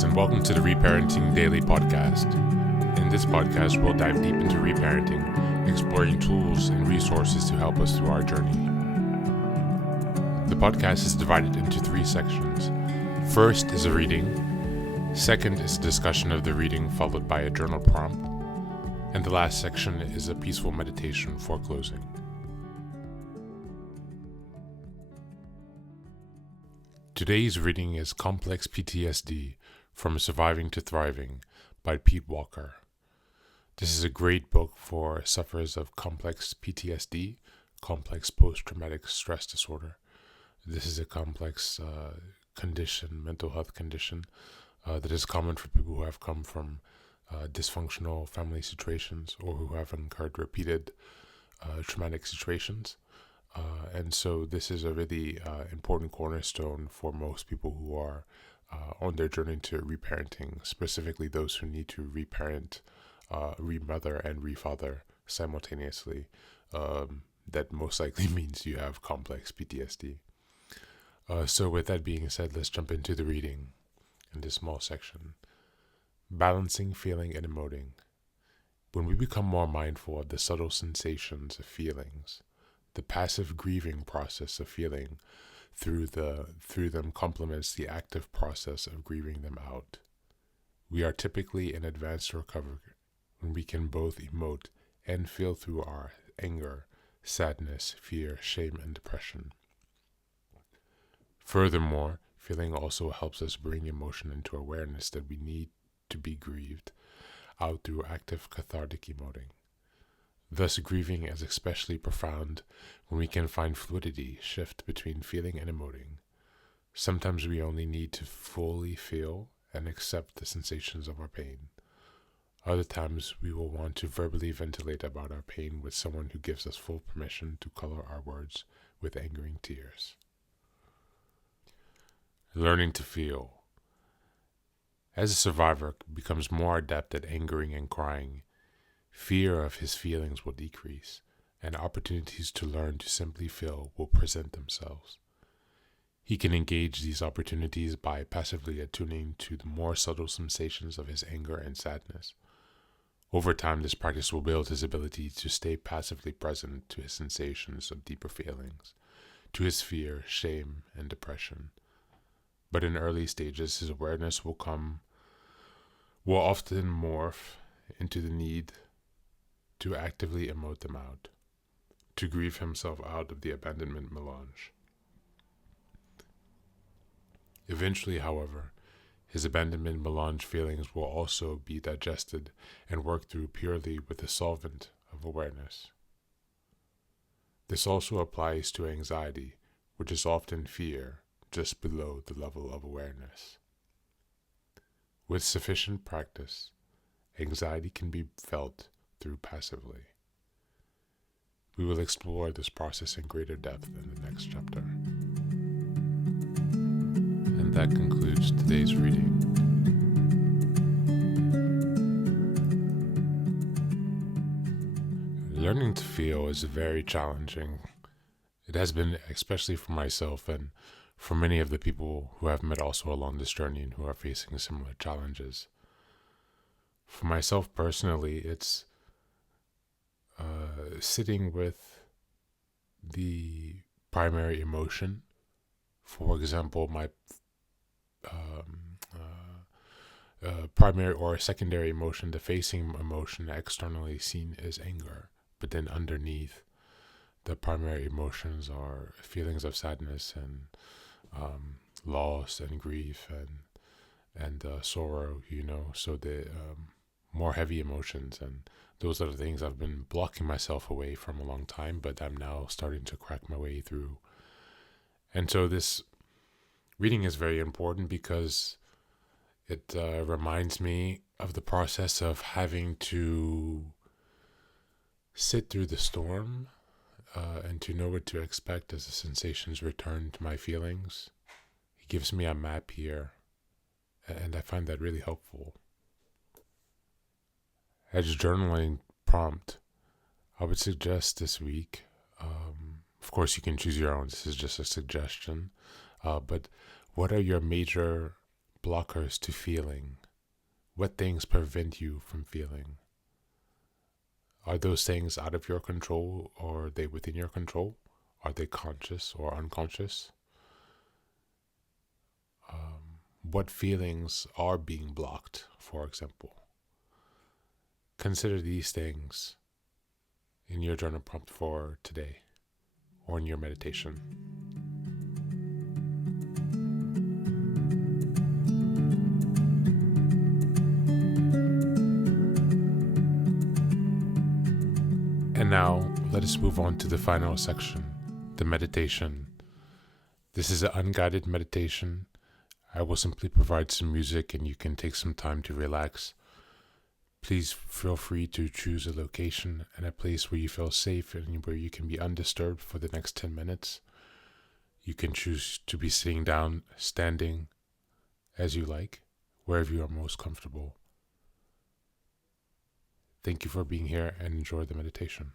Greetings and welcome to the Reparenting Daily podcast. In this podcast, we'll dive deep into reparenting, exploring tools and resources to help us through our journey. The podcast is divided into 3 sections. First is a reading. Second is a discussion of the reading followed by a journal prompt. And the last section is a peaceful meditation for closing. Today's reading is Complex PTSD, From Surviving to Thriving by Pete Walker. This is a great book for sufferers of complex PTSD, complex post-traumatic stress disorder. This is a complex condition, mental health condition, that is common for people who have come from dysfunctional family situations or who have incurred repeated traumatic situations. And so this is a really important cornerstone for most people who are on their journey to reparenting, specifically those who need to reparent, remother, and refather simultaneously. That most likely means you have complex PTSD. So with that being said, let's jump into the reading in this small section. Balancing feeling and emoting. When we become more mindful of the subtle sensations of feelings, the passive grieving process of feeling through them complements the active process of grieving them out. We are typically in advanced recovery when we can both emote and feel through our anger, sadness, fear, shame, and depression. Furthermore, feeling also helps us bring emotion into awareness that we need to be grieved out through active cathartic emoting. Thus, grieving is especially profound when we can find fluidity shift between feeling and emoting. Sometimes we only need to fully feel and accept the sensations of our pain. Other times we will want to verbally ventilate about our pain with someone who gives us full permission to color our words with angering tears. Learning to feel. As a survivor becomes more adept at angering and crying, fear of his feelings will decrease, and opportunities to learn to simply feel will present themselves. He can engage these opportunities by passively attuning to the more subtle sensations of his anger and sadness. Over time, this practice will build his ability to stay passively present to his sensations of deeper feelings, to his fear, shame, and depression. But in early stages, his awareness will often morph into the need to actively emote them out, to grieve himself out of the abandonment melange. Eventually, however, his abandonment melange feelings will also be digested and worked through purely with the solvent of awareness. This also applies to anxiety, which is often fear just below the level of awareness. With sufficient practice, anxiety can be felt through passively. We will explore this process in greater depth in the next chapter. And that concludes today's reading. Learning to feel is very challenging. It has been, especially for myself and for many of the people who I've met also along this journey and who are facing similar challenges. For myself personally, it's sitting with the primary emotion. For example, my primary or secondary emotion, the facing emotion externally seen as anger, but then underneath the primary emotions are feelings of sadness and loss and grief and sorrow, so the more heavy emotions, and those are the things I've been blocking myself away from a long time, but I'm now starting to crack my way through. And so this reading is very important because it reminds me of the process of having to sit through the storm and to know what to expect as the sensations return to my feelings. It gives me a map here, and I find that really helpful. As a journaling prompt, I would suggest this week, of course you can choose your own, this is just a suggestion, but what are your major blockers to feeling? What things prevent you from feeling? Are those things out of your control, or are they within your control? Are they conscious or unconscious? What feelings are being blocked, for example? Consider these things in your journal prompt for today or in your meditation. And now, let us move on to the final section, the meditation. This is an unguided meditation. I will simply provide some music and you can take some time to relax. Please feel free to choose a location and a place where you feel safe and where you can be undisturbed for the next 10 minutes. You can choose to be sitting down, standing, as you like, wherever you are most comfortable. Thank you for being here and enjoy the meditation.